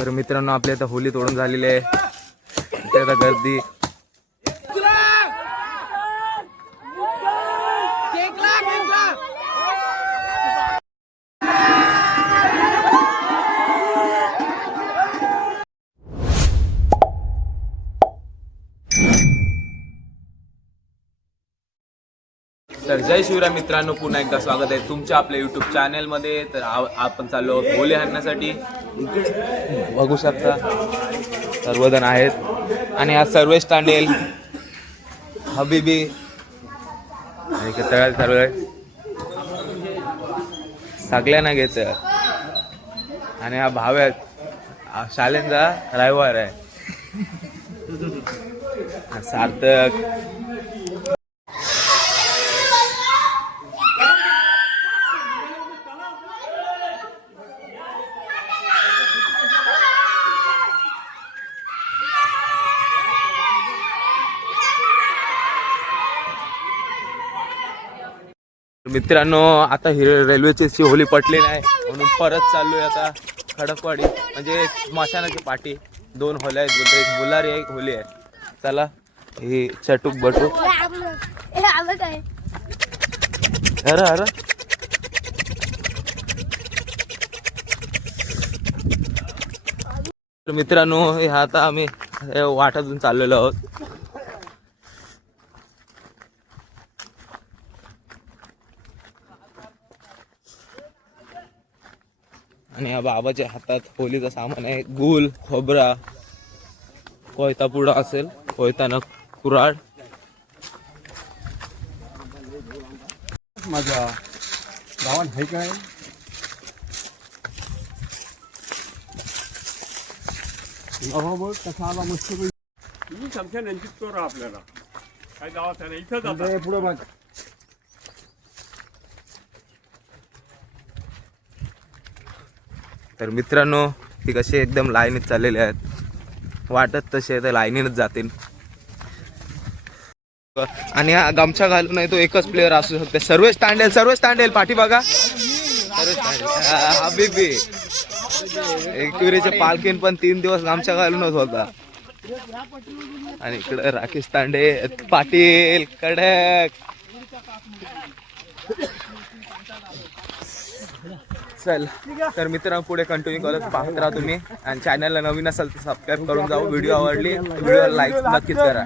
तर मित्रांनो आपल्या इथं होली तोडून झालेली आहे. इथे आता गर्दी. तर जय शिवराय मित्रांनो, पुन्हा एकदा स्वागत आहे तुमच्या आपल्या यूट्यूब चॅनलमध्ये. तर आपण चाललो आहोत होली हाणण्यासाठी. इकडे बघू शकता सर्वजण आहेत आणि आज सर्वेश तांडेल, हबीबी आणि तळ्यात सर्व सगळ्यांना घेत. आणि हा भाव आहे शालेंचा रविवार आहे सार्थक. मित्रांनो आता ही रेल्वेची होली पटली नाही म्हणून परत चाललोय आता खडकवाडी, म्हणजे स्मशानाची पाठी. 2 होल्या आहेत बोलतो, एक मुलारी एक होली आहे. चला ही चटूक बटूक. अरे अरे मित्रांनो हे आता आम्ही वाटातून चाललेलो आहोत. आणि या बाबाच्या हातात होलीचं सामान आहे. गुल, खोबरा, कोयता पुडा असेल, कोयताना कुऱ्हाड. माझा गावात आहे काय बघ कसा आला मस्त. तुम्ही समजा नंचित करू आपल्याला काय गावात आहे इथं जाता पुढे बघ. तर मित्रांनो ती कशी एकदम लाईनीत चाललेले आहेत, वाटत तसे तर लाईनीनच जातील. आणि हा गमछा घालून नाही तो एकच प्लेअर असू शकते. सर्वेश तांडेल पाठी बघा. सर्वेश तांडेल, हबीबी एकविरेच्या पालखीन पण 3 दिवस गमछा घालूनच होता. आणि इकडे राकेश तांडे पाटील कडक. चल तर मित्रांनो पुढे कंटिन्यू करत पाहत राहा तुम्ही. आणि चॅनलला नवीन असाल तर सबस्क्राईब करून जाऊ. व्हिडिओ आवडली व्हिडिओला लाईक नक्कीच करा.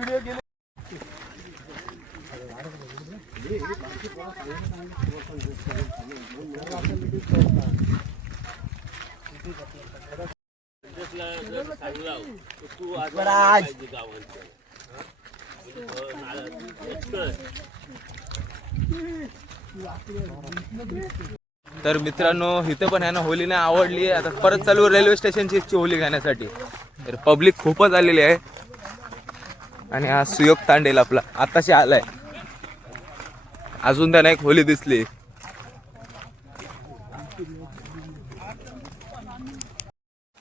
तर मित्रांनो इथे पण ह्यांना होली नाही आवडली. आता परत चालू रेल्वे स्टेशनची होली घेण्यासाठी. तर पब्लिक खूपच आलेली आहे. आणि हा सुयोग तांडेल आपला आताशी आलाय, अजून त्यांना एक होली दिसली.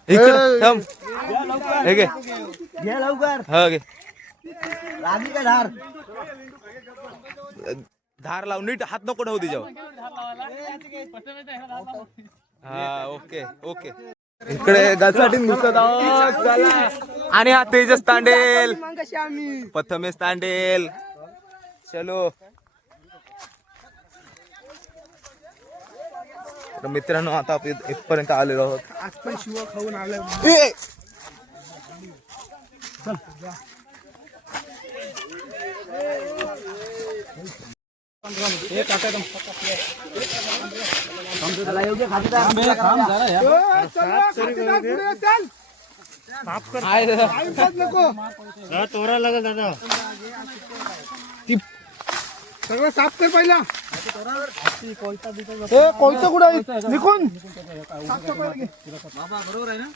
इकडे थांब, हे घे हो घे. धार लावून नीट हात नको ठेवू तिच्यावर. हा ओके ओके. इकडे गलसाठी घुसत आहोत. चला. आणि हा तेजस तांडेल, प्रथमेश तांडेल. चलो तर मित्रांनो आता आपण इथपर्यंत आलेलो आहोत. आज पण शिव खाऊन आलं. तोरा लागल दादा, सगळं साफ कर पहिला. कोणतं कुठं निघून बरोबर आहे ना.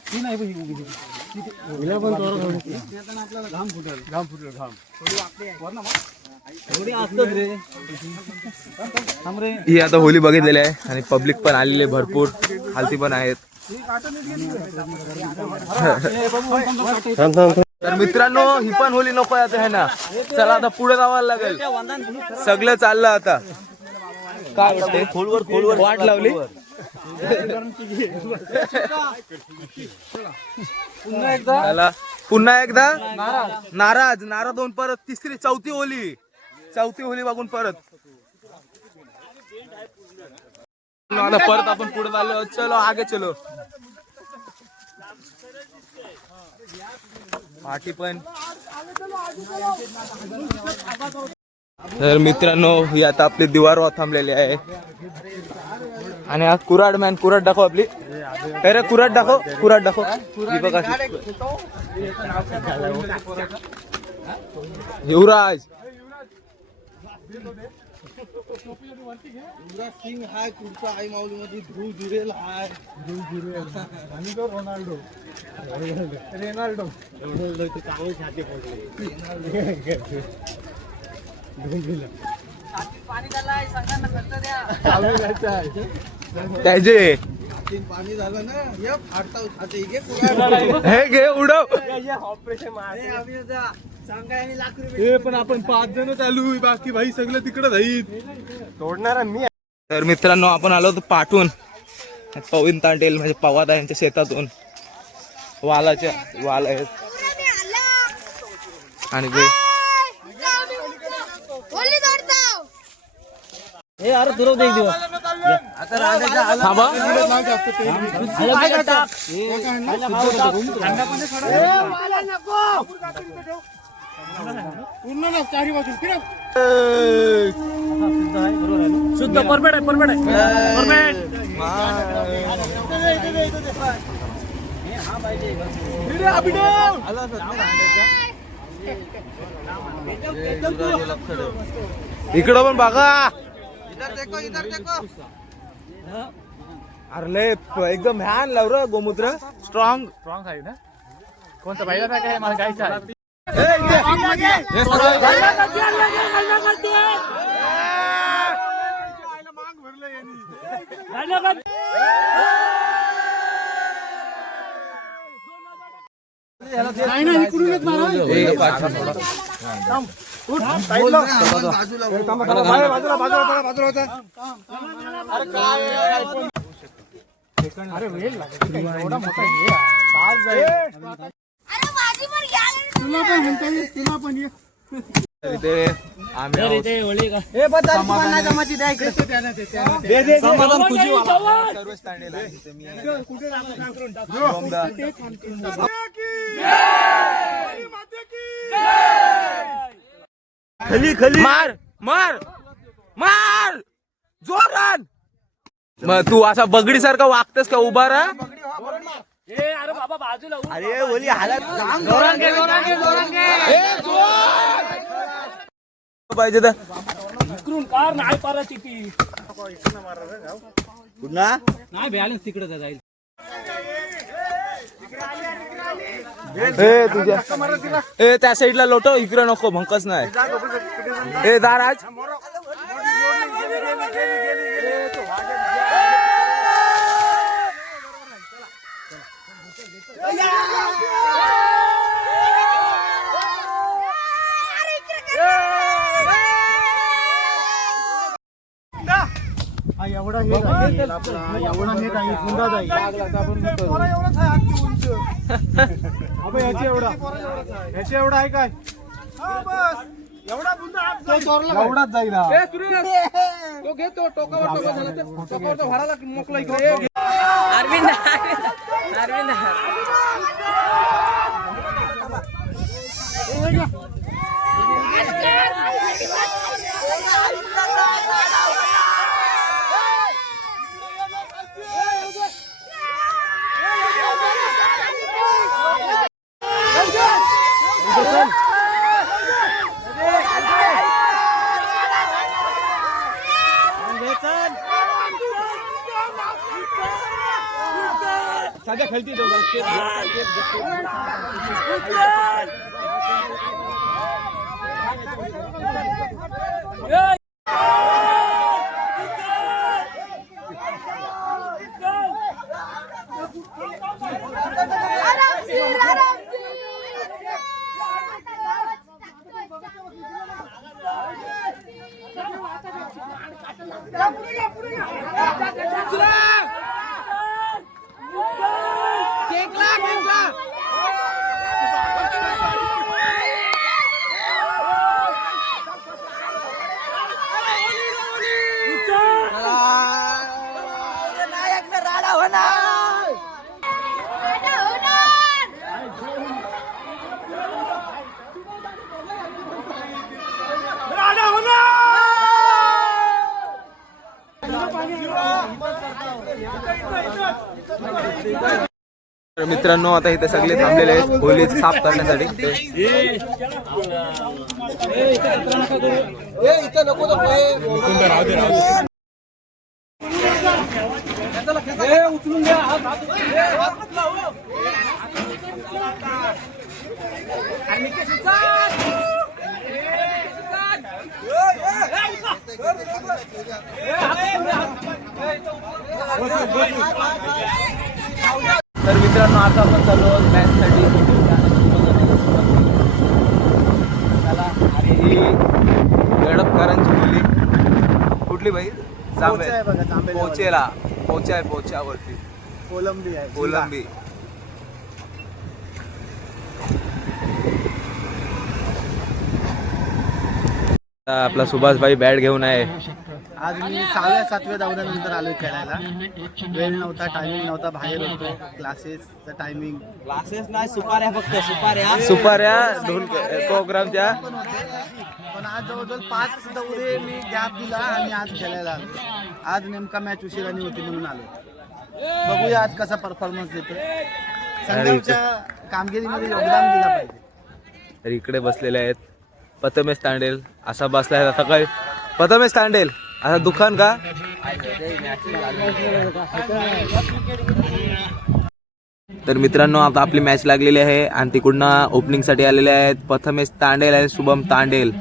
घाम फुटेल घाम. ही आता होली बघितलेली आहे आणि पब्लिक पण आलेली आहे भरपूर, हालती पण आहेत. तर मित्रांनो ही पण होली नको आता आहे ना. चला आता पुढे जावायला लागेल. सगळं चाललं आता. काय वाटते? खोलवर वाट लावली. चला पुन्हा एकदा नाराज नाराज परत तिसरी चौथी होली बघून परत परत आपण पुढे चाललो. चलो आगे चलो. पाठी पण. तर मित्रांनो ही आता आपली दिवार थांबलेली आहे आणि हा कुऱ्हाड मॅन कुऱ्हाड दाखव आपली. अरे कुऱ्हाड दाखव ही बघा युवराज सिंग हाय पुढचा आई माऊली मध्ये ध्रुव जुरेल हाय आणि तो रोनाल्डो ते चांगले छाती पडले. त्याचे पाणी झालं ना ये फाडता खाते हे घे उडव. पण आपण 5 जण चालू बाकी भाई सगळं तिकडे जाईल तोडणारा मी. तर मित्रांनो आपण आलो होतो पाठवून पवीन तांडेल म्हणजे पवादा यांच्या शेतातून वाल आहेत आणि ते अरे तुरव एक दिवस थांबा. पूर्ण ना चारी बाजू फिरव. शुद्ध परफेक्ट आहे परफेक्ट इकडं पण बघा. इधर देखो अरे लय एकदम ह्यान लाव र गोमूत्र स्ट्रॉंग. आहे ना कोणतं पाहिलं ना काय मला गायचं आहे. इथे आम्ही आहोत. समाधान खुशीवाला सर्वच तांडेल आहे. इथे मी आहे. रोमदार. मार मार मार जोरान. मग तू असा बगडी सारखा वागतेस का उभा राहा. अरे बाबा बाजूला अरे ओली हालत पाहिजे तर इकडून कार नाही पाराची ती पुन्हा नाही बॅलन्स तिकडे जाईल. तुझ्या त्या साईडला लोटो इकडे नको भंकस नाही. ए दाराज एवढा हे राहील आपला एवढा हे राहील पुन्हा जाईल एवढाच आहे आणखी उंच. अबे याची एवढा आहे काय एवढा एवढाच जाईल हा. तो घे तो टोकावर झाला तर टोकावर भराला मोकला इकडे. अरविंद अरविंद साध्या खालती तर मित्रांनो आता इथे सगळे थांबलेले आहेत होली साफ करण्यासाठी. उचलून घ्या. तर मित्रांनो आता आपण चाललो मॅचसाठी. आणि ही गडपकरांची मुली कुठली बाई? पोचा आहे बघा, जांभेला. पोचा आहे पोच्यावरती कोलंबी आहे. कोलंबी. आता आपला सुभाषभाई बॅट घेऊन आहे. आज मी 6व्या-7व्या धावण्यानंतर आलोय खेळायला. वेळ नव्हता, टायमिंग नव्हता, बाहेर होतो. क्लासेसचं टायमिंग. क्लासेस नाही, सुपाऱ्या फक्त सुपाऱ्या. सुपाऱ्या ढोल प्रोग्रामच्या. पण आज जवळजवळ 5 दौरे मी गॅप दिला आणि आज खेळायला आलो. आज नेमका मॅच उशिराने होती म्हणून आलो. बघूया आज कसा परफॉर्मन्स देतो. संघाच्या कामगिरीमध्ये योगदान दिलं पाहिजे. तर इकडे बसलेले आहेत प्रथमेश तांडेल. असा बसलाय आता काय प्रथमेश तांडेल असा दुकान का? तर मित्रांनो आता आपली मॅच लागलेली आहे आणि तिकडनं ओपनिंग साठी आलेले आहेत प्रथमेश तांडेल आणि शुभम तांडेल.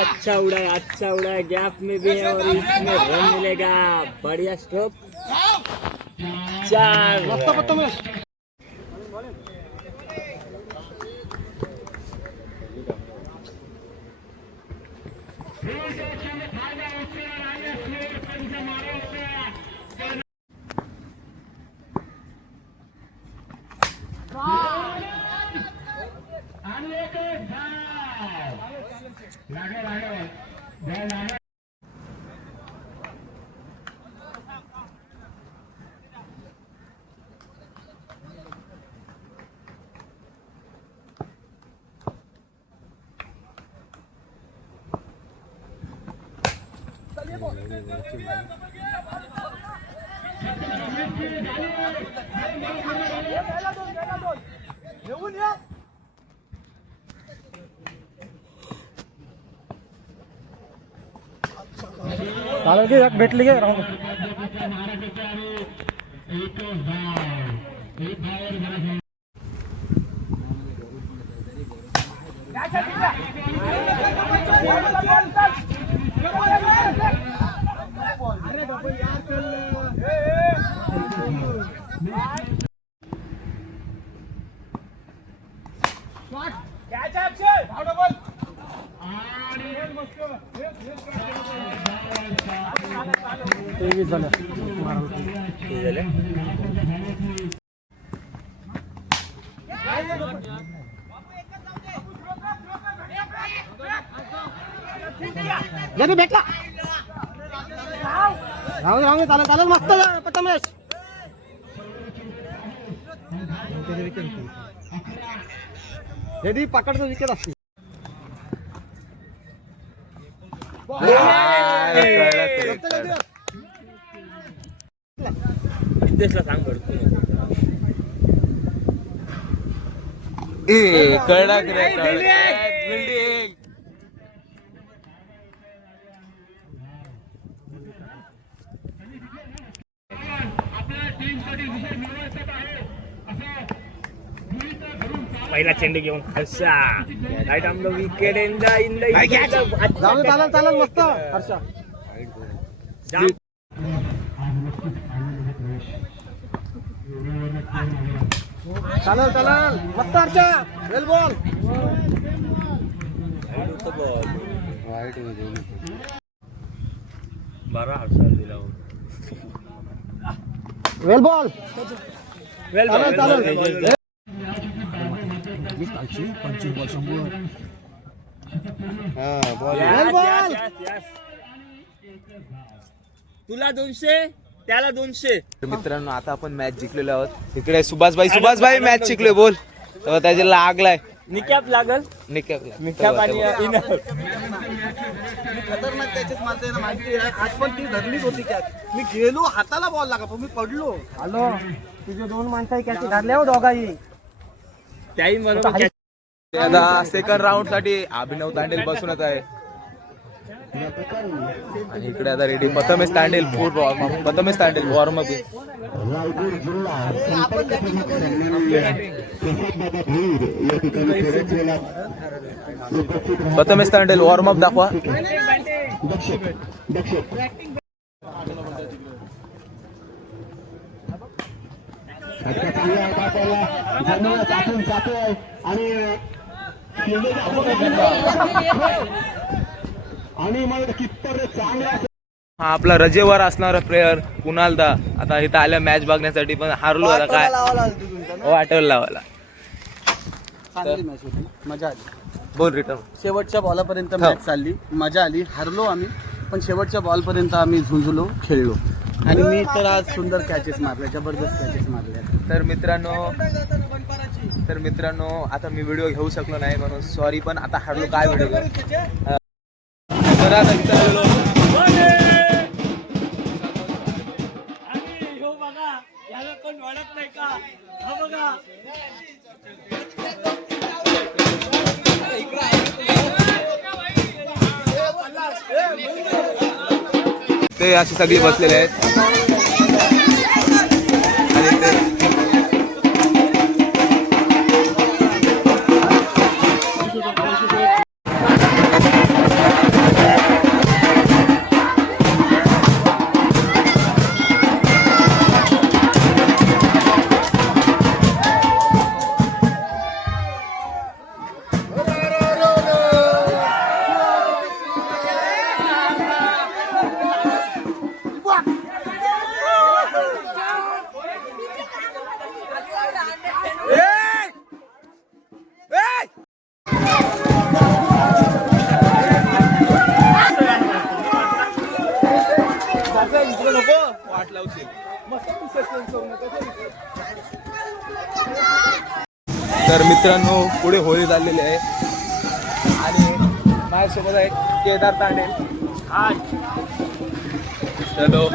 अच्छा उड़ा है गैप में भी है और इसमें रन मिलेगा. बढ़िया स्ट्रोक. 4 चालेल की भेटली की राहू. भेटला. राहू चालेल चालेल मस्त प्रथमेश. पकडतो विकेट असते. सिद्धेशला सांग पडतो. कडक रे बिल्डिंग. आपल्या टीमसाठी विजय मिळवायचा आहे असं गृहीत धरून पहिला चेंडू घेऊन Harsha right on the wicket in the चालेल मस्त हर्षा चालेल मस्त हर्षा वेल बॉल बारा हर्षा दिला वेल बॉल वेल चालेल तुला 200 त्याला 200. तर मित्रांनो आता आपण मॅच जिंकलेलो आहोत. इकडे सुभाषभाई मॅच जिंकले बोल तेव्हा त्याला लागलाय निकॅप लागल निकॅप आणि खतरनाक त्याचेच मारते ना माहिती आहे. आज पण ती धरलीच होती कॅच. मी गेलो हाताला बॉल लागा पण मी पडलो. हॅलो तुझे 2 माणसं कॅच धरल्या हो दोघाही. त्याही बरोबर आता सेकंड राऊंड साठी अभिनव तांडेल बसूनच आहे आणि इकडे आता रेडी प्रथमेश तांडेल फुल प्रथमेश तांडेल वॉर्मअप प्रथमेश तांडेल वॉर्मअप दाखवा. हा आपला रजेवर असणारा प्लेयर कुणालदा आता इथं आल्या मॅच बघण्यासाठी पण हारलो आता काय वाटवलं लावायला. चांगली मॅच होती मजा आली. बोल रिटर्न शेवटच्या बॉलापर्यंत मॅच चालली मजा आली. हारलो आम्ही पण शेवटच्या बॉलपर्यंत आम्ही झुंजलो खेळलो आणि मी तर आज सुंदर कॅचेस मारल्या जबरदस्त कॅचेस मारल्या. तर मित्रांनो आता मी व्हिडिओ घेऊ शकलो नाही म्हणून सॉरी पण आता हारलो काय व्हिडिओ तर आता इथं आलेलो कोण वाढत नाही का हा बघा ते असे सगळे बसलेले आहेत आणि ते तर मित्रांनो पुढे होळी झालेली आहे आणि माझ्यासोबत आहे केदार तांडेल. चलो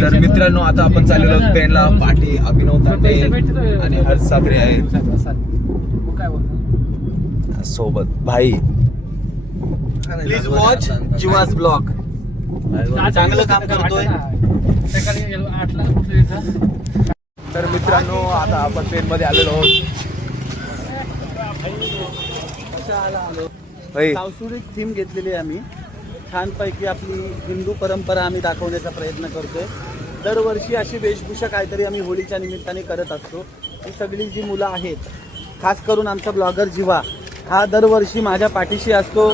तर मित्रांनो आता आपण चाललेलो पेनला पाठी अभिनव तांडेल आणि हर्ष सागरे आहेत सोबत भाई. Please watch जीवास blog. चांगलं काम करतोय. तर मित्रांनो आता आपण पेन मध्ये आलेलो आहोत. सांस्कृतिक थीम घेतलेली आहे आम्ही. छानपैकी आपली हिंदू परंपरा आम्ही दाखवण्याचा प्रयत्न करतोय. दरवर्षी अशी वेशभूषा काहीतरी आम्ही होळीच्या निमित्ताने करत असतो. ही सगळी जी मुलं आहेत खास करून आमचा ब्लॉगर जीवा हा दरवर्षी माझ्या पाठीशी असतो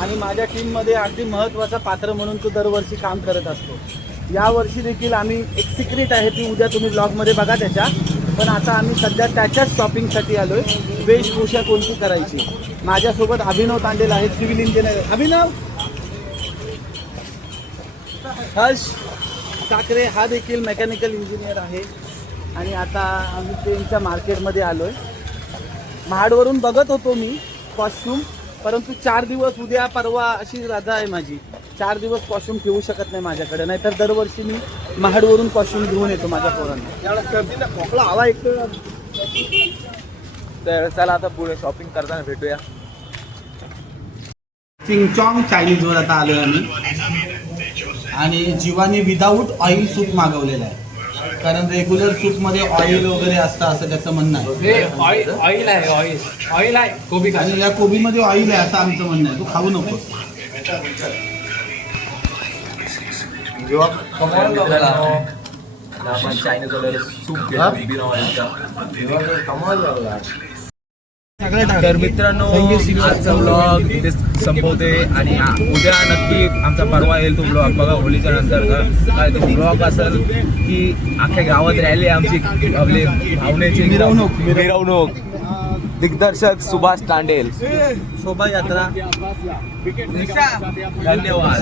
आणि माझ्या टीममध्ये अगदी महत्त्वाचा पात्र म्हणून तो दरवर्षी काम करत असतो. यावर्षी देखील आम्ही एक सिक्रेट आहे ती उद्या तुम्ही ब्लॉगमध्ये बघा त्याच्या. पण आता आम्ही सध्या त्याच्याच शॉपिंगसाठी आलोय. वेशभूषा कोणती करायची. माझ्यासोबत अभिनव तांडेल आहेत, सिव्हिल इंजिनियर. अभिनव, हर्ष साखरे हा देखील मेकॅनिकल इंजिनियर आहे. आणि आता आम्ही त्यांच्या मार्केटमध्ये आलोय. महाडवरून बघत होतो मी कॉस्ट्यूम, परंतु 4 दिवस उद्या परवा अशी रजा आहे माझी. 4 दिवस कॉस्ट्यूम ठेवू शकत नाही माझ्याकडे. नाहीतर दरवर्षी मी महाडवरून कॉस्ट्यूम घेऊन येतो माझ्या पोरांना. त्याला सर्दीला खोकला आला एक. तर चला आता पुढे शॉपिंग करताना भेटूया. चिंगचॉंग चायनीजवर आता आलोय आम्ही. आणि जीवाने विदाऊट ऑइल सूप मागवलेलं आहे, कारण रेग्युलर सूपमध्ये ऑइल वगैरे असतं असं त्याचं म्हणणं आहे. ऑइल आहे कोबी आणि या कोबीमध्ये ऑइल आहे असं आमचं म्हणणं आहे. तू खाऊ नको. आपण चायनीज वगैरे सूप घेतो बिना ऑइलचा. तर मित्रांनो, आजचा व्लॉग इथे संपवते आणि उद्या नक्की आमचा परवा येईल तो व्लॉग बघा होलीच्या नंतर. काय तो व्लॉग असेल की अख्ख्या गावात रॅली आमची, आपले भावनेची मिरवणूक. दिग्दर्शक सुभाष तांडेल, शोभायात्रा. धन्यवाद.